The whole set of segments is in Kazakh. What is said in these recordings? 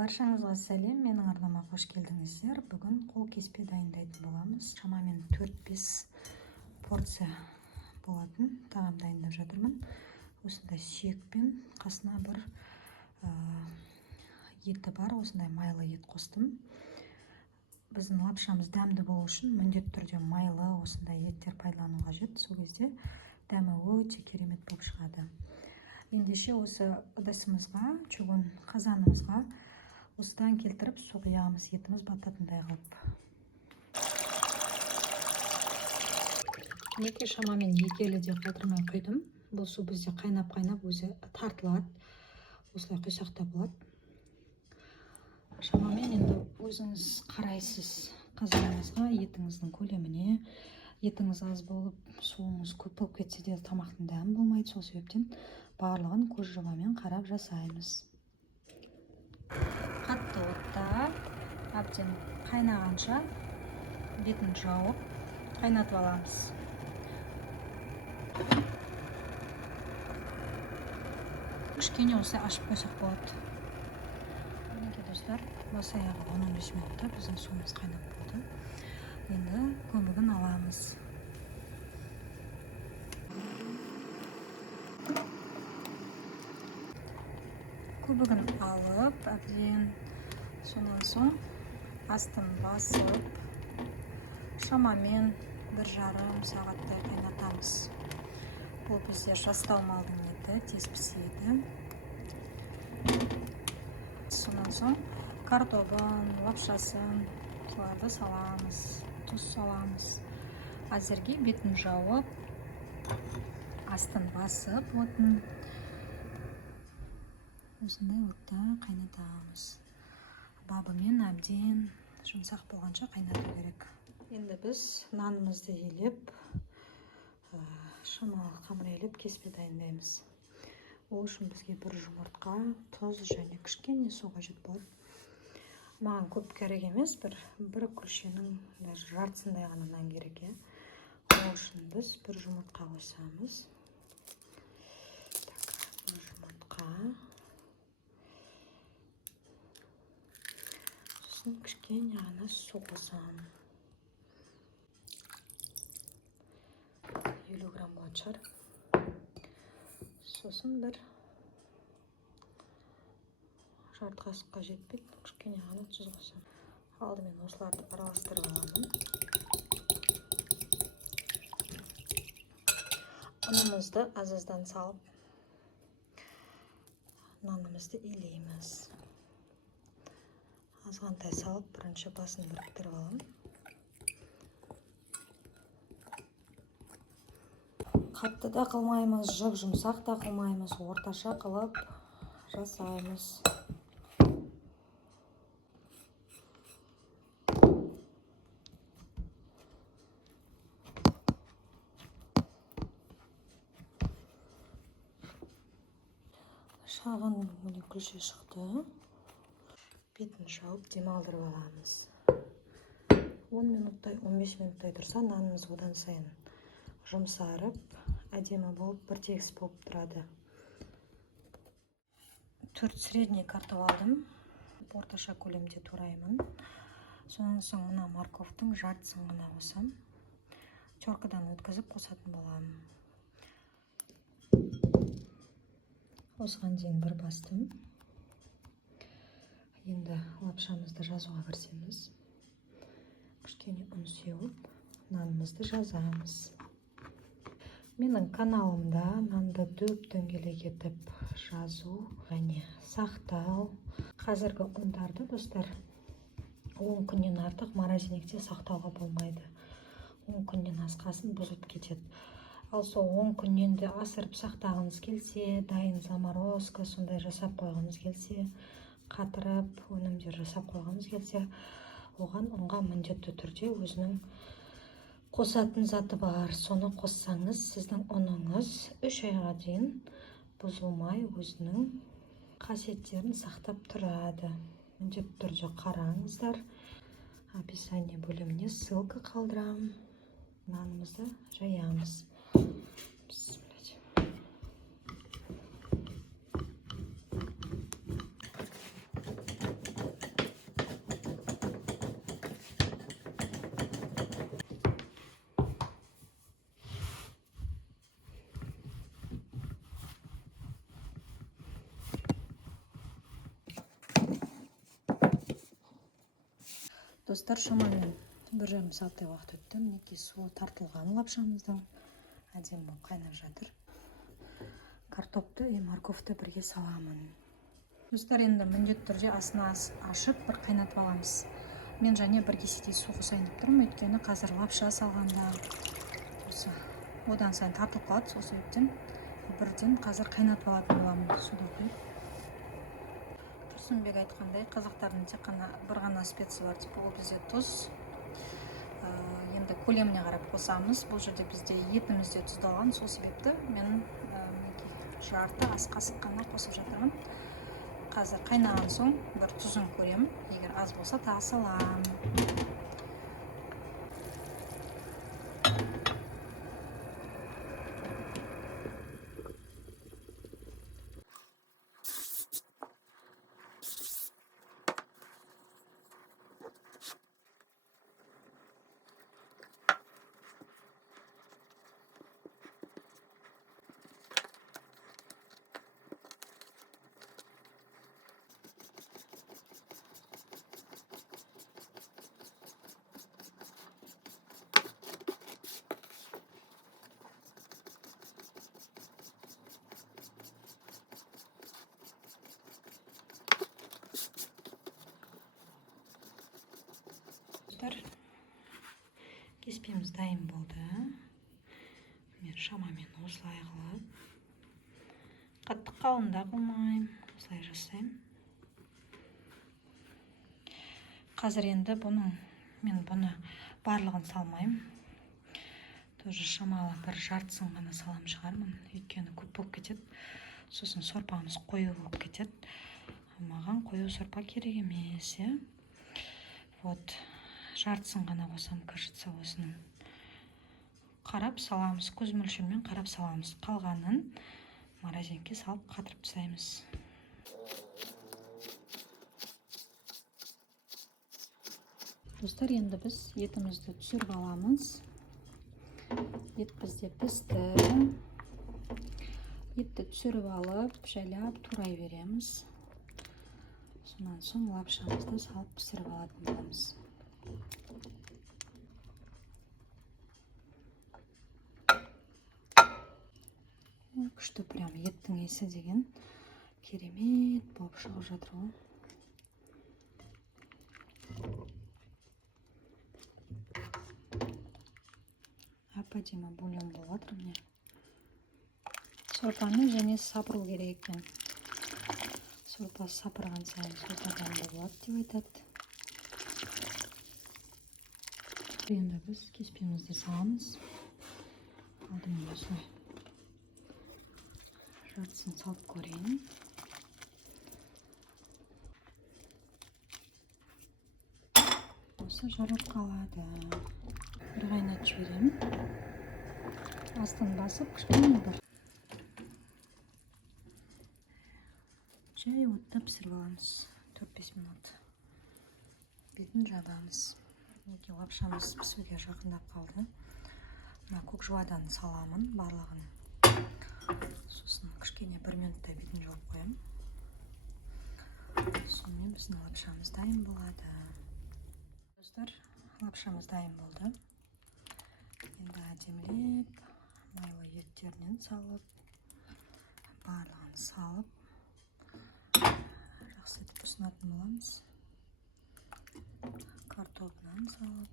Баршаңызға сәлем, менің арнама қош келдіңіздер. Бүгін қол кеспе дайындайтын боламыз. Шамамен 4-5 порция болатын тағам дайындап жатырмын. Осындай сүйекпен қасына бір еті бар, осындай майлы ет қостым. Біздің лапшамыз дәмді болу үшін міндетті түрде майлы осындай еттер пайдалану қажет. Сол кезде дәмі өте керемет болып шығады. Ендеше осы ыдысымызға, чугун қазанымызға осыдан келтіріп су құямыз, етіміз бататындай қылып. Неге шамамен 2 еліде қалдырмай құйдым. Бұл су бізде қайнап өзі тартылады. Осылай құйсақ болады. Шамамен енді өзіңіз қарайсыз қазаныңызға, етіңіздің көлеміне. Етіңіз аз болып, суыңыз көп болып кетсе де тамақтың дәмі болмайды. Сол себептен барлығын көз жұмамен қарап жасаймыз. Қатты отта әбден қайнағанша бетін жауып қайнатып аламыз. Кішкене осылай ашып қойсақ болады. Мінекей достар, басы аяғы 10-15 минутта біздің суымыз қайнап болды. Енді көмегін аламыз. Көбігін алып, әбден сонан соң астын басып, шамамен 1,5 сағаттай қайнатамыз. Бұл бізде жастау малдың еті, тез піседі. Сонан соң картобын, лапшасын соларды саламыз, тұз саламыз. Әзірге бетін жауып, астын басып, отын осындай отта қайнатамыз. Бабымен әбден жұмсақ болғанша қайнату керек. Енді біз нанымызды елеп, шамалы қамыр елеп кеспе дайындаймыз. Ол үшін бізге бір жұмыртқа, тұз және кішкене су қажет болады. Маған көп керек емес, бір күлшенің жартысындай ғана нан керек. Ол үшін біз бір жұмыртқа қосамыз. Бір жұмыртқа. Кішкене ғана су қосам. 50 грамм болады шығар. Сосын бір жарты қасыққа жетпейді, кішкене ғана тұз қосам. Алдымен осыларды араластырып аламын. Ұнымызды аз-аздан салып, нанымызды илейміз. Азғантай салып, бірінші басын біріктіріп аламын. Қатты да қылмаймыз, жұмсақ та қылмаймыз, орташа қылып жасаймыз. Шағын міне күлше шықты. Бетін жауып демалдырып аламыз. 10 минуттай, 15 минуттай тұрса, нанымыз одан сайын жұмсарып, әдемі болып, бір тегіс болып тұрады. 4 средний картоп алдым. Орташа көлемде тураймын. Сонан соң мына морковтың жартысын ғана қосам. Теркадан өткізіп қосатын боламын. Осыған дейін бір бастым. Енді лапшамызды жазуға кірісеміз. Кішкене ұн сеуіп, нанымызды жазамыз. Менің каналымда нанды дөп-дөңгелек етіп жазу және сақтау. Қазіргі ұндарды, достар, 10 күннен артық морозилькте сақтауға болмайды. 10 күннен асқасын бұзылып кетеді. Ал сол 10 күннен де асырып сақтағыңыз келсе, дайын заморозка сондай жасап қойғыңыз келсе, қатырып өнімдер жасап қойғымыз келсе, оған ұнға міндетті түрде өзінің қосатын заты бар. Соны қоссаңыз, сіздің ұныңыз 3 айға дейін бұзылмай өзінің қасиеттерін сақтап тұрады. Міндетті түрде қараңыздар. Описание бөліміне ссылка қалдырамын. Нанымызды жаямыз. Достар, шамамен 1,5 сағаттай уақыт өтті. Мінекей суы тартылған лапшамыздың. Әдемі қайнап жатыр. Картопты и морковты бірге саламын. Достар, енді міндетті түрде астын ашып бір қайнатып аламыз. Мен және бір кеседей су қосайын деп тұрмын, өйткені қазір лапша салғанда осы одан сайын тартылып қалады. Сол себептен бірден қазір қайнатып алатын боламын суды құйып. Тұрсынбек айтқандай, қазақтардың тек қана бір ғана специя бар, ол бізде тұз. Енді көлеміне қарап қосамыз. Бұл жерде бізде етіміз де тұздалған, сол себепті мен жарты ас қасық қана қосып жатырмын. Қазір қайнаған соң бір тұзын көремін. Егер аз болса тағы салам. Кеспеміз дайын болды. Мен шамамен осылай қылып, қатты қалында қылмайым, осылай жасаймын. Қазір енді мен бұны барлығын салмайым. Тоже шамалы бір жартысын ғана салам шығармын, өйткені көп болып кетеді. Сосын сорпамыз қою болып кетеді. Маған қою сорпа керек емес, Вот, жартысын ғана қосам, кажется, осының. Қарап саламыз, көз мөлшермен қарап саламыз. Қалғанын морозилке салып қатырып тастаймыз. Достар, енді біз етімізді түсіріп аламыз. Ет бізде пісті. Етті түсіріп алып, жайлап турай береміз. Сонан соң лапшамызды салып пісіріп алатын боламыз. Күшті, прям еттің есі деген керемет болып шығып жатыр ғой. Әп-әдемі бульон болып жатыр міне. Сорпаны және сапыру керек екен. Сорпа сапырған сайын сорпадан болады деп айтады. Енді біз кеспемізді саламыз. Алдымен осылай жартысын салып көрейін. Осы жарып қалады. Бір қайнатып жіберемін. Астын басып, кішкене бір жай отта пісіріп аламыз. 4-5 минут. Бетін жабамыз. Неге лапшамыз пісуге жақындап қалды. Көк жуадан саламын барлығын. Сосын кішкене 1 минутта бетін жауып қоямын. Сонымен біздің лапшамыз дайын болады. Достар, лапшамыз дайын болды. Енді әдемілеп майлы еттерінен салып, барлығын салып, жақсы етіп ұсынатын боламыз. Картопынан салып,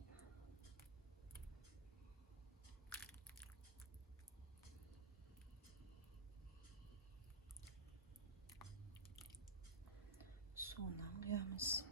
суына құямыз.